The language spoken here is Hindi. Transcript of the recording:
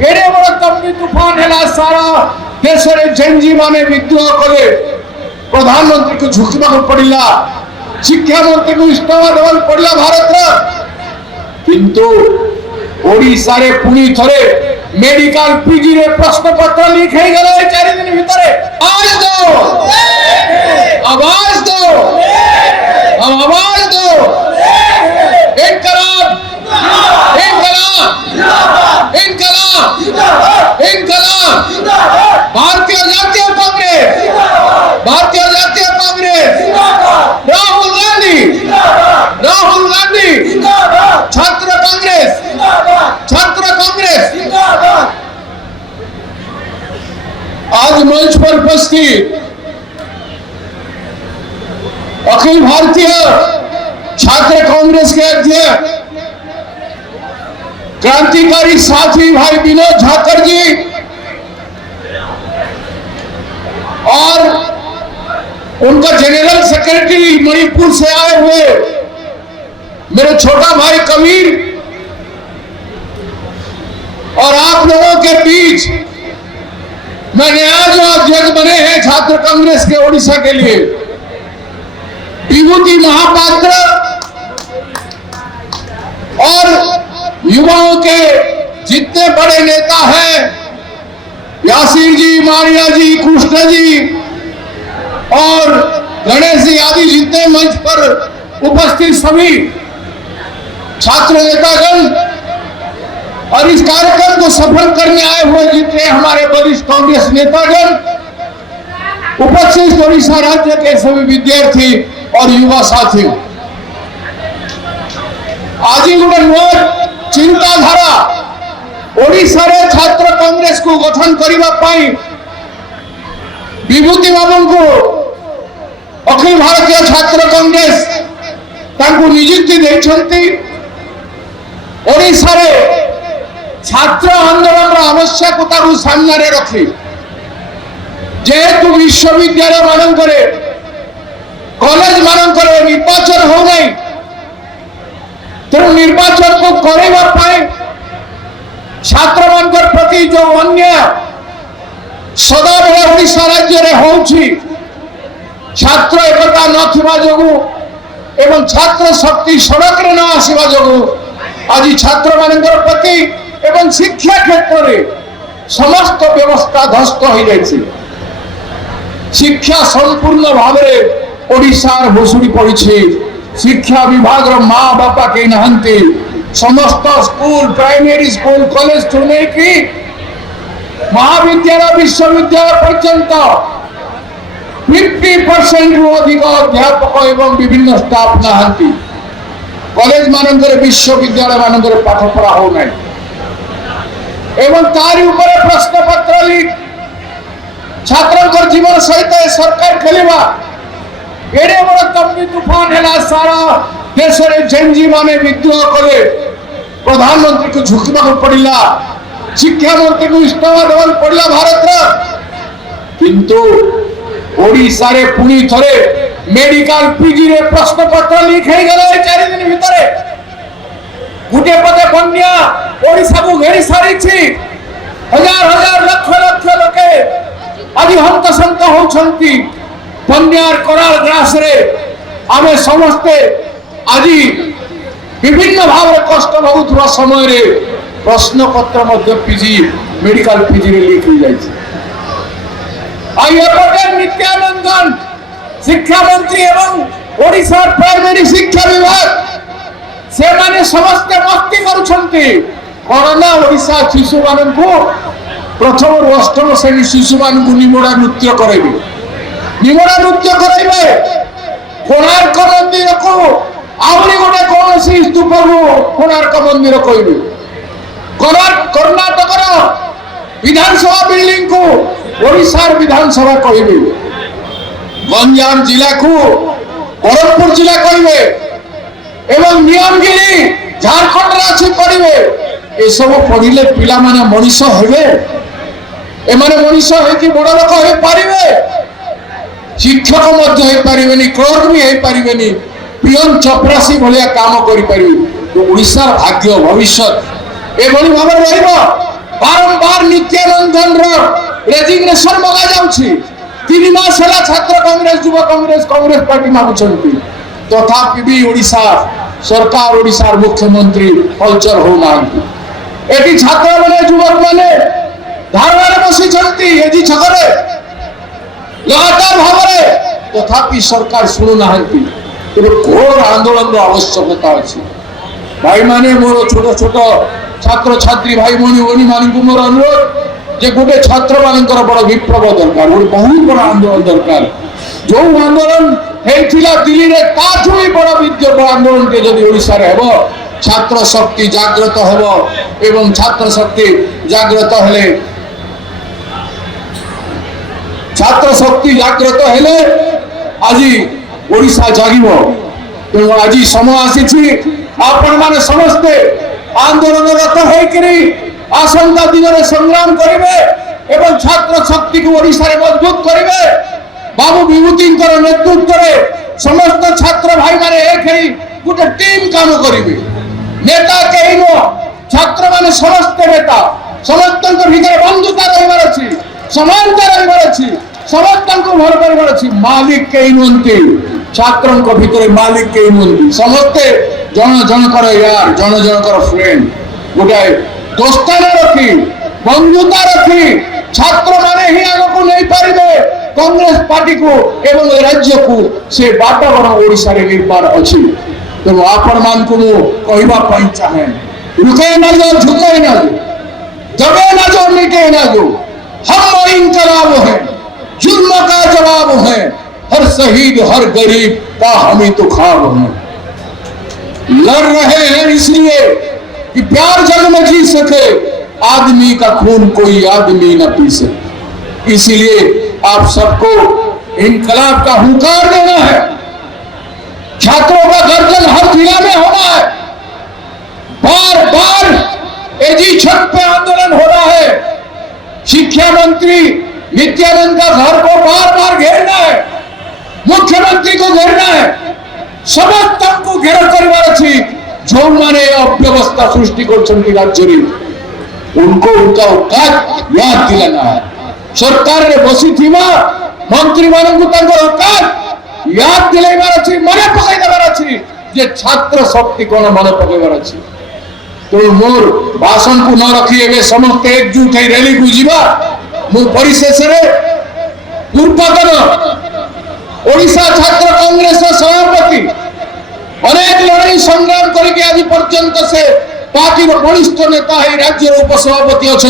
एडे बड़ तम्बी तूफान है सारा देश में जेनजी माने विद्रोह कले प्रधानमंत्री को झुकवा पड़ा शिक्षा मंत्री को इस्तीफा देवा पड़ा भारत किंतु ओडिशा रे पुणी थरे मेडिकल पीजी रे प्रश्न पत्र लीक हो गला 4 दिन भीतर आवाज दो हम आवाज दो इनकलाब इनकलाब इनकलाब इनकलाब भारतीय जातीय कांग्रेस राहुल गांधी छात्र कांग्रेस आज मंच पर उपस्थित अखिल भारतीय छात्र कांग्रेस के अध्यक्ष क्रांतिकारी साथी भाई विनोद झाकर जी और उनका जनरल सेक्रेटरी मणिपुर से आए हुए मेरे छोटा भाई कबीर और आप लोगों के बीच मैं नया जो अध्यक्ष बने हैं छात्र कांग्रेस के ओडिशा के लिए विभूति महापात्र और युवाओं के जितने बड़े नेता हैं यासीर जी, मारिया जी, कृष्ण जी और गणेश जी आदि जितने मंच पर उपस्थित सभी छात्र नेतागण और इस कार्यक्रम को सफल करने आए हुए जितने हमारे वरिष्ठ कांग्रेस नेतागण उपस्थित ओडिशा राज्य के सभी विद्यार्थी और युवा साथी आज गोटे नुआ चिंताधारा ओडिशा रे छात्र कांग्रेस को गठन करने विभूति बाबू को अखिल भारतीय छात्र कांग्रेस नियुक्ति देते ओडिशा रे छात्र आंदोलन आवश्यकता को सामने रखी जेहेतु विश्वविद्यालय मानकरे कॉलेज मानकरे निर्वाचन हो नहीं तेणु निर्वाचन को करने छात्र मान प्रति जो अन्याय सदाबेले ओडिशा राज्य रे होउछि छात्र एकता नथिबा जोगु एवं छात्र शक्ति सड़क रे न आसीबा जोगु आज छात्र मान प्रति एवं शिक्षा क्षेत्र में समस्त व्यवस्था ध्वस्त हो जाइछि शिक्षा संपूर्ण भाव में ओडिशार भुसुड़ी पड़ी शिक्षा विभाग माँ बापा के नहंती समस्त स्कूल प्राइमरी स्कूल कॉलेज ठू नहीं महाविद्यालय विश्वविद्यालय पर्यंत 50% रु अधिक अध्यापक एवं विभिन्न स्टाफ नहंती कॉलेज मानकर विश्वविद्यालय मानकर पाठ पढ़ा हो नहीं एवं तारी ऊपर प्रश्न पत्र लीक छात्रों जीवन सहित सरकार खेलिबा एडे बड़ तम्बी तूफान है सारा देश में जेनजी माने विद्रोह कले प्रधानमंत्री को झुकवा पड़ा शिक्षा मंत्री को इस्तीफा देवा पड़ा भारत किंतु ओडिशा रे पुणी थरे मेडिकल पीजी रे प्रश्न पत्र लीक हो गला 4 दिन भीतर गुटे पदे बन्या ओडिशा को घेरी सारी हजार हजार लक्ष लक्ष लोके आज हंतसंत होउछंती बन्यार कराल ग्रास रे आमे समस्ते आज विभिन्न भाव रे कष्ट भोगुवा समय रे प्रश्न पत्र मध्य पीजी मेडिकल पीजी रे लीक हो जाइछि आइए पटे नित्यानंदन शिक्षा मंत्री एवं ओडिशा प्राइमरी शिक्षा विभाग से माने समस्त मस्ती करुछंती कोरोना ओडिशा शिशु मान को प्रथम और अष्टम श्रेणी शिशु मान को निमोड़ा नृत्य कराइबे कोणार्क मंदिर को आहरी गोटे कौन स्तूप को कोणार्क मंदिर कहबे कर्नाटक विधानसभा बिल्डिंग को ओडिशा विधानसभा कहबे गंजाम जिला को बरहमपुर जिला कहबे एवं नियमगिरी झारखंड राशि पढ़े ये सब पढ़ले पिला माने मनीष हेबे एमाने मनीष होइकि बड़ लोक हो पारिबे शिक्षक मध्य हो पारिबेनी क्लर्क भी हो पारिबेनी पियन चपरासी भलिया काम करि पारिबे तो ओडिसा भाग्य भविष्य ए भली भाव रहिबो बारंबार ନିତ୍ୟାନନ୍ଦନର ରେଜିଗ୍ନେସନ ମଗା ଯାଉଛି। 3 ମାସ ହେଲା ଛାତ୍ର କଂଗ୍ରେସ ଯୁବ କଂଗ୍ରେସ କଂଗ୍ରେସ ପାର୍ଟି ମାଗୁଛନ୍ତି, ତଥାପି ବି ଓଡ଼ିଶା ସରକାର ଓଡ଼ିଶାର ମୁଖ୍ୟମନ୍ତ୍ରୀ ହଲଚଲ ହଉନାହାନ୍ତି। ଏଠି ଛାତ୍ରମାନେ ଯୁବକମାନେ ଧାରଣାରେ ବସିଛନ୍ତି ଏଜି ଛକରେ ଲଗାତାର ଭାବରେ, ତଥାପି ସରକାର ଶୁଣୁନାହାନ୍ତି। ତେବେ ଘୋର ଆନ୍ଦୋଳନର ଆବଶ୍ୟକତା ଅଛି। ଭାଇମାନେ, ମୋର ଛୋଟ ଛୋଟ ଛାତ୍ରଛାତ୍ରୀ ଭାଇ ଭଉଣୀ ମାନଙ୍କୁ ମୋର ଅନୁରୋଧ ଯେ ଗୋଟେ ଛାତ୍ର ମାନଙ୍କର ବଡ ବିପ୍ଳବ ଦରକାର, ଗୋଟେ ବହୁତ ବଡ ଆନ୍ଦୋଳନ ଦରକାର। ଯୋଉ ଆନ୍ଦୋଳନ ହେଇଥିଲା ଦିଲ୍ଲୀରେ ତାଠୁ ବି ବଡ ବିଦ୍ରୋହ ଆନ୍ଦୋଳନଟେ ଯଦି ଓଡ଼ିଶାରେ ହେବ, ଛାତ୍ର ଶକ୍ତି ଜାଗ୍ରତ ହେବ ଏବଂ ଛାତ୍ର ଶକ୍ତି ଜାଗ୍ରତ ହେଲେ ଆଜି ଓଡ଼ିଶା ଜାଗିବ। ତେଣୁ ଆଜି ସମୟ ଆସିଛି ଆପଣମାନେ ସମସ୍ତେ ଆନ୍ଦୋଳନରତ ହେଇକିରି ଆସନ୍ତା ଦିନରେ ସଂଗ୍ରାମ କରିବେ ଏବଂ ଛାତ୍ର ଶକ୍ତିକୁ ଓଡ଼ିଶାରେ ମଜବୁତ କରିବେ। ବାବୁ ବିଭୂତିଙ୍କର ନେତୃତ୍ୱରେ ସମସ୍ତ ଛାତ୍ର ଭାଇମାନେ ଏକ ହେଇ ଗୋଟେ ଟିମ୍ କାମ କରିବେ। ନେତା କେହି ନୁହଁ, ଛାତ୍ରମାନେ ସମସ୍ତେ ନେତା। ସମସ୍ତଙ୍କ ଭିତରେ ବନ୍ଧୁତା ରହିବାର ଅଛି, ସମାନତା ରହିବାର ଅଛି, ସମସ୍ତଙ୍କୁ ଭଲ କରିବାର ଅଛି। ମାଲିକ କେହି ନୁହନ୍ତି, ଛାତ୍ରଙ୍କ ଭିତରେ ମାଲିକ କେହି ନୁହନ୍ତି। ସମସ୍ତେ ଜଣ ଜଣଙ୍କର ୟାର, ଜଣ ଜଣଙ୍କର ଫ୍ରେଣ୍ଡ। ଗୋଟାଏ ଦୋସ୍ତାନା ରଖି ବନ୍ଧୁତା ରଖି ଛାତ୍ରମାନେ ହିଁ ଆଗକୁ ନେଇପାରିବେ କଂଗ୍ରେସ ପାର୍ଟିକୁ ଏବଂ ରାଜ୍ୟକୁ। ସେ ବାତାବରଣ ଓଡ଼ିଶାରେ ନିର୍ମାଣ ଅଛି। ତେଣୁ ଆପଣମାନଙ୍କୁ ମୁଁ କହିବା ପାଇଁ ଚାହେଁ, रुके ना जो, झुके ना जो, दबे ना जो, मिटे ना जो। हम इनकलाब है, जुल्म का जवाब है, हर शहीद हर गरीब का हम ही तो ख्वाब है। लड़ रहे हैं इसलिए कि प्यार जग में जी सके, आदमी का खून कोई आदमी न पी सके। इसीलिए आप सबको इनकलाब का हुंकार देना है। छात्रों का गर्जन हर जिला में होना है। बार बार एजी छत पे आंदोलन हो रहा है। शिक्षा मंत्री नित्यानंद का घर को बार बार घेरना है, मुख्यमंत्री को घेरना है, समस्त को घेर करवार अच्छी। जो माने अव्यवस्था सृष्टि कर राज्य उनको उनका औकात याद दिलाना है। सरकार ने बसी थी मंत्री मानू औकात याद दिलाइबार अच्छी, मन पकईबार अच्छी जे छात्र शक्ति कौन मन पकईबार अच्छी। तो मोर भाषण को न रखी एवं समस्त एकजुट है रैली को जीवा। मु परिशेष पूर्वतन ओडिशा छात्र कांग्रेस सभापति अनेक लड़ाई संग्राम करके आज पर्यंत से पार्टी बलिष्ठ नेता है राज्य उपसभापति अच्छा।